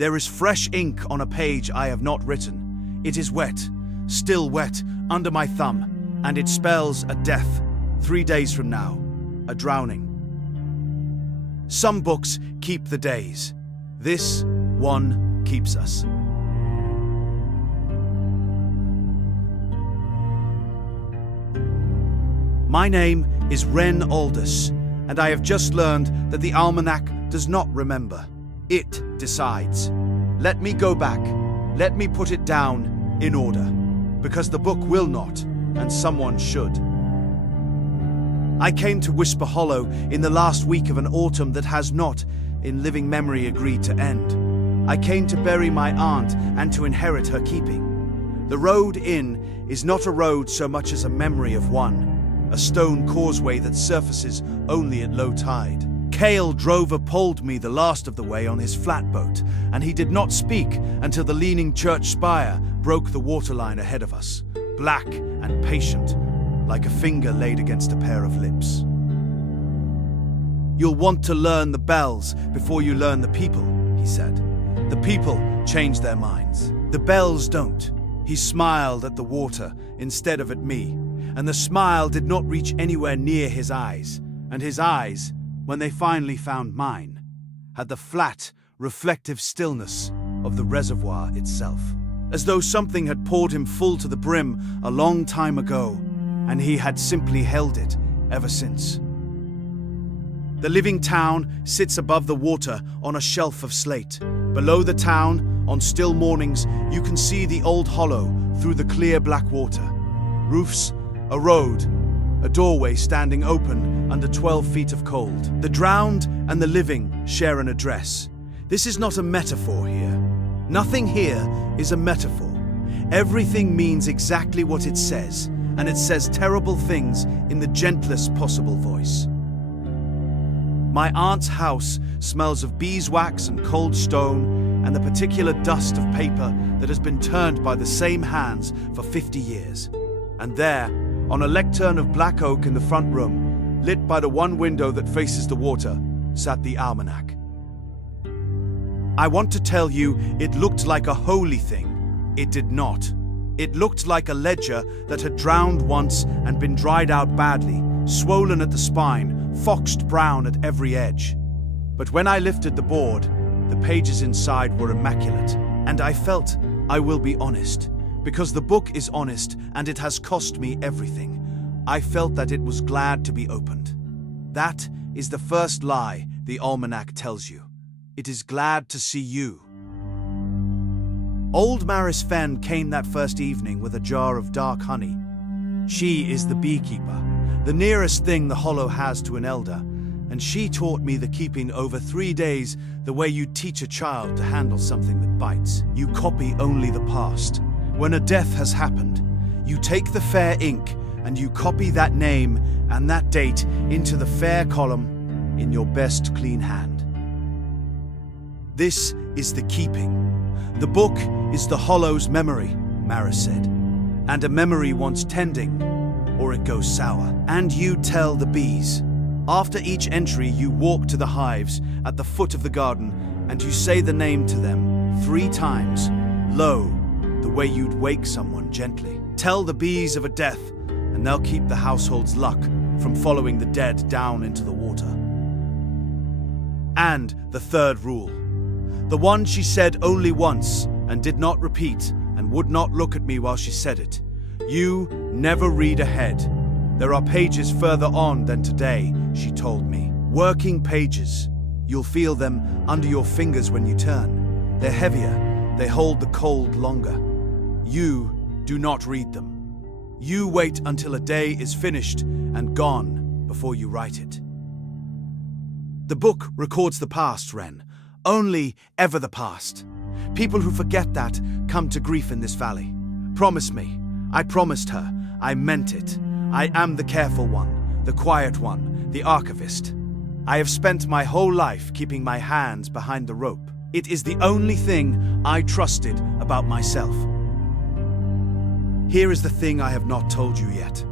There is fresh ink on a page I have not written. It is wet, still wet, under my thumb, and it spells a death 3 days from now, a drowning. Some books keep the days. This one keeps us. My name is Wren Aldous, and I have just learned that the Almanac does not remember. It decides. Let me go back. Let me put it down in order, because the book will not, and someone should. I came to Whisper Hollow in the last week of an autumn that has not, in living memory, agreed to end. I came to bury my aunt and to inherit her keeping. The road in is not a road so much as a memory of one, a stone causeway that surfaces only at low tide. Cale Drover pulled me the last of the way on his flatboat, and he did not speak until the leaning church spire broke the waterline ahead of us, black and patient, like a finger laid against a pair of lips. You'll want to learn the bells before you learn the people, he said. The people change their minds. The bells don't. He smiled at the water instead of at me, and the smile did not reach anywhere near his eyes, and his eyes, when they finally found mine, had the flat, reflective stillness of the reservoir itself, as though something had poured him full to the brim a long time ago, and he had simply held it ever since. The living town sits above the water on a shelf of slate. Below the town, on still mornings, you can see the old hollow through the clear black water. Roofs, a road, a doorway standing open under 12 feet of cold. The drowned and the living share an address. This is not a metaphor here. Nothing here is a metaphor. Everything means exactly what it says, and it says terrible things in the gentlest possible voice. My aunt's house smells of beeswax and cold stone and the particular dust of paper that has been turned by the same hands for 50 years. And there, on a lectern of black oak in the front room, lit by the one window that faces the water, sat the Almanac. I want to tell you it looked like a holy thing. It did not. It looked like a ledger that had drowned once and been dried out badly, swollen at the spine, foxed brown at every edge. But when I lifted the board, the pages inside were immaculate, and I felt, I will be honest, because the book is honest and it has cost me everything. I felt that it was glad to be opened. That is the first lie the Almanac tells you. It is glad to see you. Old Maris Fenn came that first evening with a jar of dark honey. She is the beekeeper, the nearest thing the hollow has to an elder, and she taught me the keeping over 3 days the way you teach a child to handle something that bites. You copy only the past. When a death has happened, you take the fair ink and you copy that name and that date into the fair column in your best clean hand. This is the keeping. The book is the hollow's memory, Maris said, and a memory wants tending, or it goes sour. And you tell the bees. After each entry, you walk to the hives at the foot of the garden, and you say the name to them 3 times, low, the way you'd wake someone gently. Tell the bees of a death, and they'll keep the household's luck from following the dead down into the water. And the third rule, the one she said only once and did not repeat and would not look at me while she said it. You never read ahead. There are pages further on than today, she told me. Working pages. You'll feel them under your fingers when you turn. They're heavier. They hold the cold longer. You do not read them. You wait until a day is finished and gone before you write it. The book records the past, Wren. Only ever the past. People who forget that come to grief in this valley. Promise me. I promised her. I meant it. I am the careful one, the quiet one, the archivist. I have spent my whole life keeping my hands behind the rope. It is the only thing I trusted about myself. Here is the thing I have not told you yet.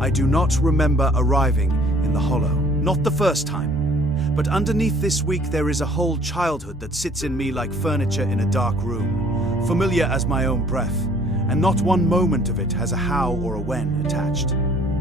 I do not remember arriving in the hollow. Not the first time. But underneath this week there is a whole childhood that sits in me like furniture in a dark room, familiar as my own breath, and not one moment of it has a how or a when attached.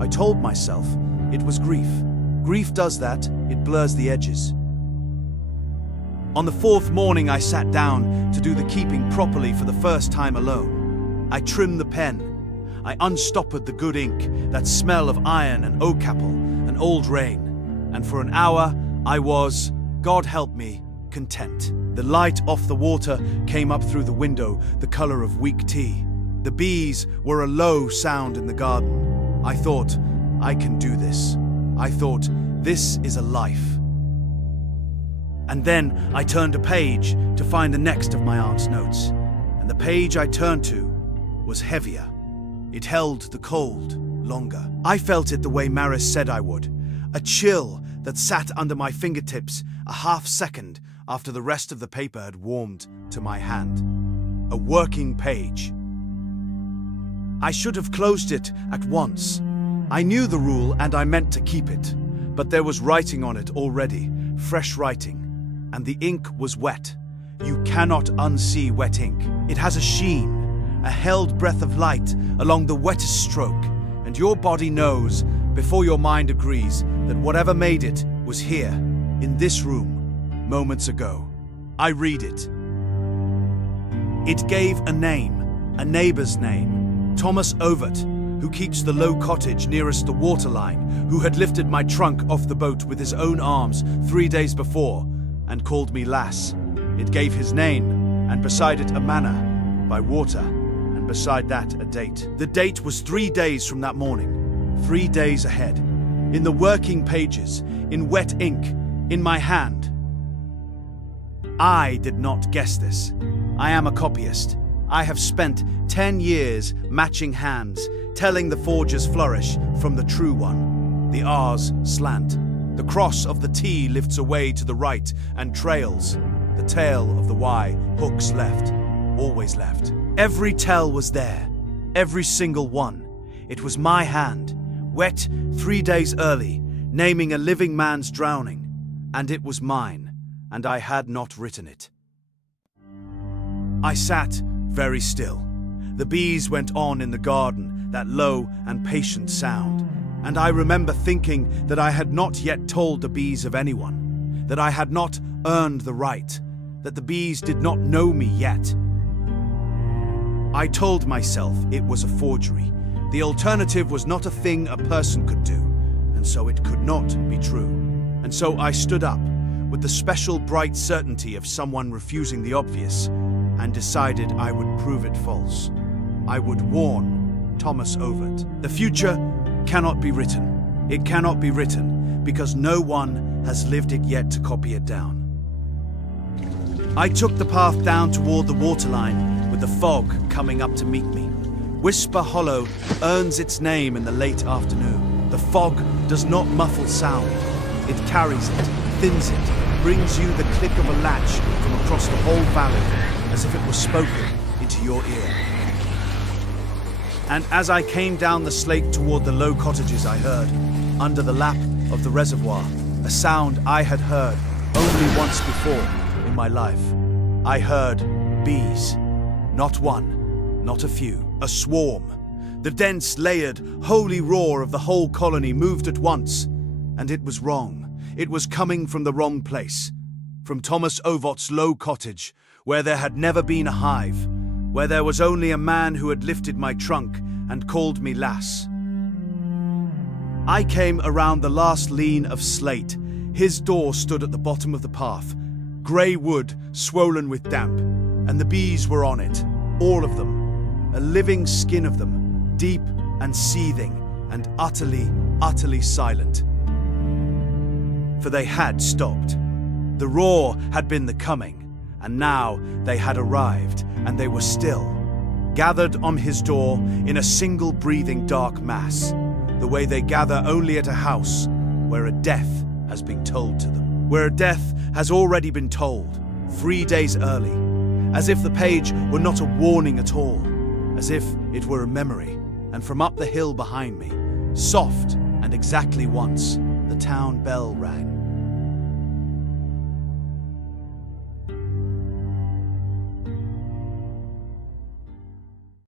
I told myself it was grief. Grief does that, it blurs the edges. On the fourth morning I sat down to do the keeping properly for the first time alone. I trimmed the pen. I unstoppered the good ink, that smell of iron and oak-apple and old rain. And for an hour I was, God help me, content. The light off the water came up through the window, the color of weak tea. The bees were a low sound in the garden. I thought, I can do this. I thought, this is a life. And then I turned a page to find the next of my aunt's notes. And the page I turned to was heavier. It held the cold longer. I felt it the way Maris said I would. A chill that sat under my fingertips a half second after the rest of the paper had warmed to my hand. A working page. I should have closed it at once. I knew the rule and I meant to keep it. But there was writing on it already, fresh writing. And the ink was wet. You cannot unsee wet ink. It has a sheen, a held breath of light along the wettest stroke, and your body knows, before your mind agrees, that whatever made it was here, in this room, moments ago. I read it. It gave a name, a neighbor's name, Thomas Overt, who keeps the low cottage nearest the waterline, who had lifted my trunk off the boat with his own arms 3 days before, and called me lass. It gave his name, and beside it a manor, by water, and beside that a date. The date was 3 days from that morning, 3 days ahead. In the working pages, in wet ink, in my hand. I did not guess this. I am a copyist. I have spent 10 years matching hands, telling the forger's flourish from the true one. The R's slant. The cross of the T lifts away to the right and trails. The tail of the Y hooks left, always left. Every tell was there, every single one. It was my hand, wet 3 days early, naming a living man's drowning. And it was mine, and I had not written it. I sat very still. The bees went on in the garden, that low and patient sound. And I remember thinking that I had not yet told the bees of anyone, that I had not earned the right, that the bees did not know me yet. I told myself it was a forgery. The alternative was not a thing a person could do, and so it could not be true. And so I stood up, with the special bright certainty of someone refusing the obvious, and decided I would prove it false. I would warn Thomas Overt. The future cannot be written. It cannot be written because no one has lived it yet to copy it down. I took the path down toward the waterline with the fog coming up to meet me. Whisper Hollow earns its name in the late afternoon. The fog does not muffle sound. It carries it, thins it, brings you the click of a latch from across the whole valley as if it was spoken into your ear. And as I came down the slate toward the low cottages, I heard, under the lap of the reservoir, a sound I had heard only once before in my life. I heard bees. Not one, not a few, a swarm. The dense, layered, holy roar of the whole colony moved at once. And it was wrong. It was coming from the wrong place. From Thomas Overt's low cottage, where there had never been a hive, where there was only a man who had lifted my trunk and called me lass. I came around the last lean of slate. His door stood at the bottom of the path, grey wood swollen with damp, and the bees were on it, all of them, a living skin of them, deep and seething and utterly, utterly silent. For they had stopped. The roar had been the coming, and now they had arrived, and they were still, gathered on his door in a single breathing dark mass, the way they gather only at a house where a death has been told to them, where a death has already been told, 3 days early, as if the page were not a warning at all, as if it were a memory, and from up the hill behind me, soft and exactly once, the town bell rang.